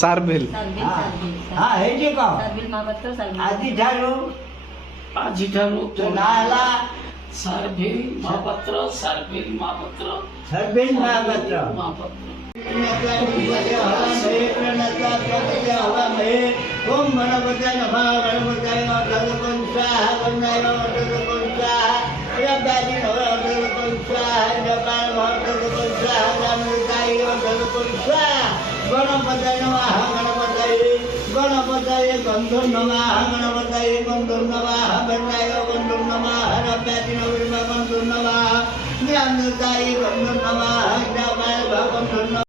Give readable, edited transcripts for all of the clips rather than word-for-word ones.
सारभिल आधी ठारू नाला सारभिल महापत्र सरबिल महापत्र ओम गणपतये नमः गणपतये गंधो नमः गणपतये गंधो नमः गणपतये गंधो नमः रब्याति नवरिमा गंधो नमः ज्ञानदायी गंधो नमः ज्ञानाय गंधो नमः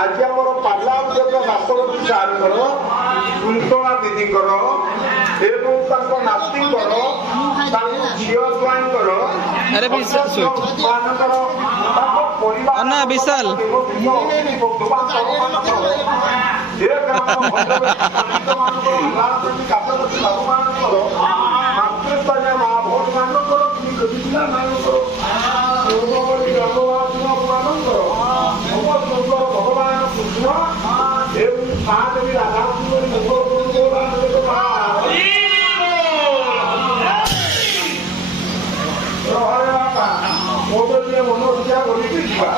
आज आम पाला बास्तव सार कुंतला दीदी नाती झील ज्वाइन ଆରେ ବିଶାଲ ସୁଇଟ ନା ବିଶାଲ ଭଗବାନ କୃଷ୍ଣ ଏବଂ ମହାଦେବୀ ମନୋଜ୍ଞା କରିକି ଯିବା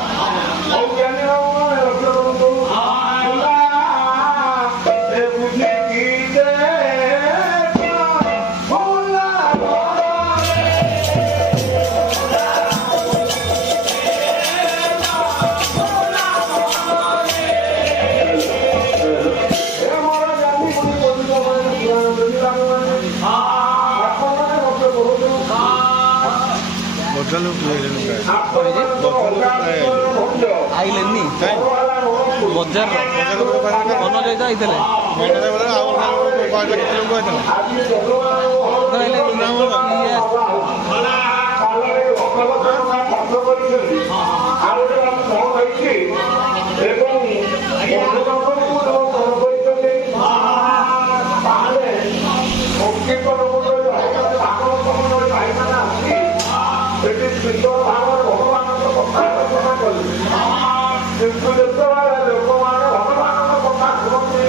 ଆଉ ଜ୍ଞାନୀ ଲକ୍ଷ୍ୟ କରନ୍ତୁ ଆଇଲେନି ବଜାର ମନ ଯାଇଥିଲେ ଆଇଥିଲେ ଭଗବାନଙ୍କ କଥା ଆଲୋଚନା କଲେ କିନ୍ତୁ ଯେତେବେଳେ ଲୋକମାନେ ଭଗବାନଙ୍କ କଥା ଶୁଣନ୍ତି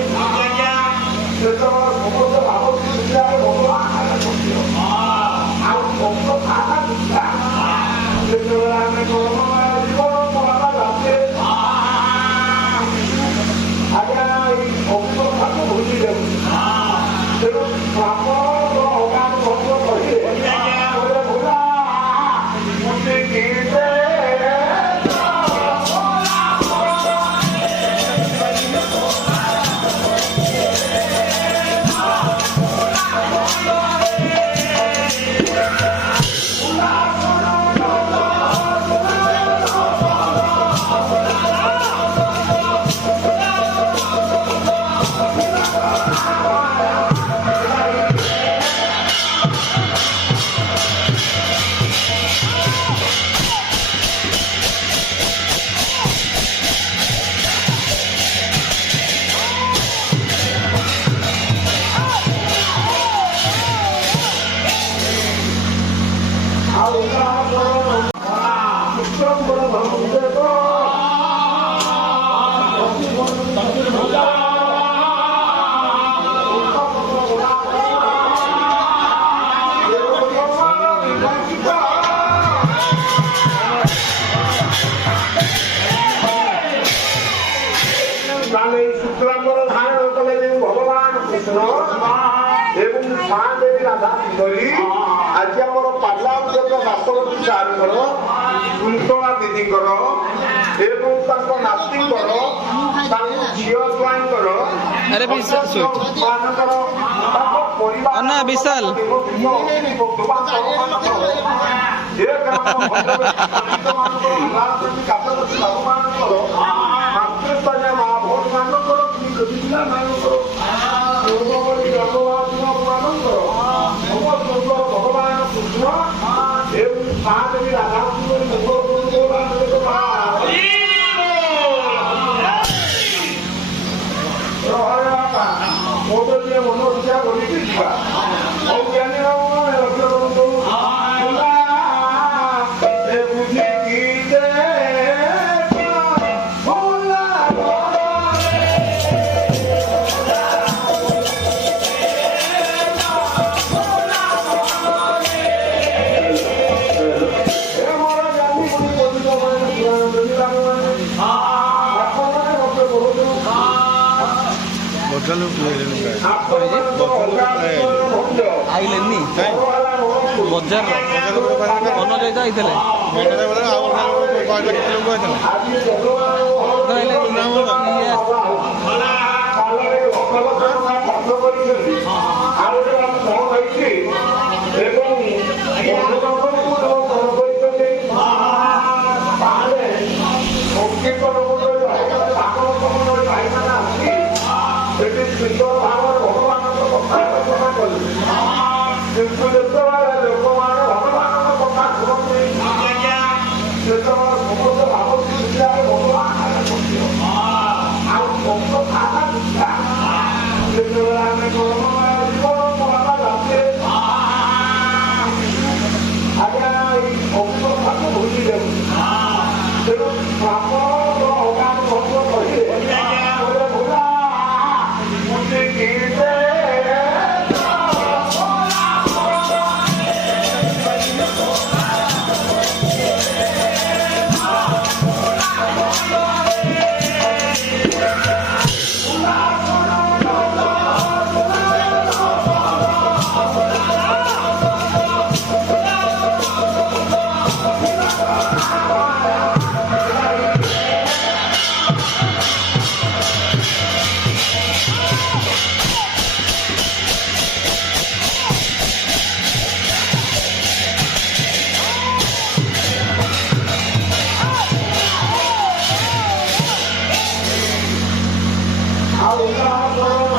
ସେତେବେଳେ ସମସ୍ତେ ଭାବନ୍ତି ଭଗବାନ ଆଉ ଭକ୍ତ ଖାନା ଦୁଃଖା ଯେତେବେଳେ ଆମେ ଜୀବନ ବାବା ଯାଉଛେ ଆଜ୍ଞା ଏଇ ଭକ୍ତ କଥାକୁ ଭୁଲି ଯାଉଛି ତେଣୁ ବ୍ରାହ୍ମଣ ଅଗାନ ଭକ୍ତ କହିଲେ ଶୁକ୍ଲାମ୍ବର ଧାରଣ କଲେ ଯେଉଁ ଭଗବାନ କୃଷ୍ଣ ଏବଂ ମହାଦେବୀ ରାଧା ସୁନ୍ଦରୀ ଆଜି ଆମର ପାର୍ଲାମେଣ୍ଟର ରାଷ୍ଟ୍ରପତି ସାରଙ୍କର କୁନ୍ତଳା ଦିଦିଙ୍କର ଏବଂ ତାଙ୍କ ନାତିଙ୍କର ତାଙ୍କ ଝିଅ ଜ୍ୱାଇଁଙ୍କର ତାଙ୍କ ପରିବାର ନା ବିଶାଲ ଭଗବାନ କୃଷ୍ଣ ଏବଂ ମହାଦେବୀ ରାଧା ମନୋଜ୍ଞା କରିକି ଯିବା ଆଉ ଜ୍ଞାନୀ ଲକ୍ଷ୍ୟ କରନ୍ତୁ ଆଇଲେନି ବଜାର ମନ ଯାଇଥିଲେ ଭଗବାନଙ୍କ କଥା ଆଲୋଚନା କଲେ କିନ୍ତୁ ଯେତେବେଳେ ଲୋକମାନେ ଭଗବାନଙ୍କ କଥା ଶୁଣନ୍ତି Hallelujah.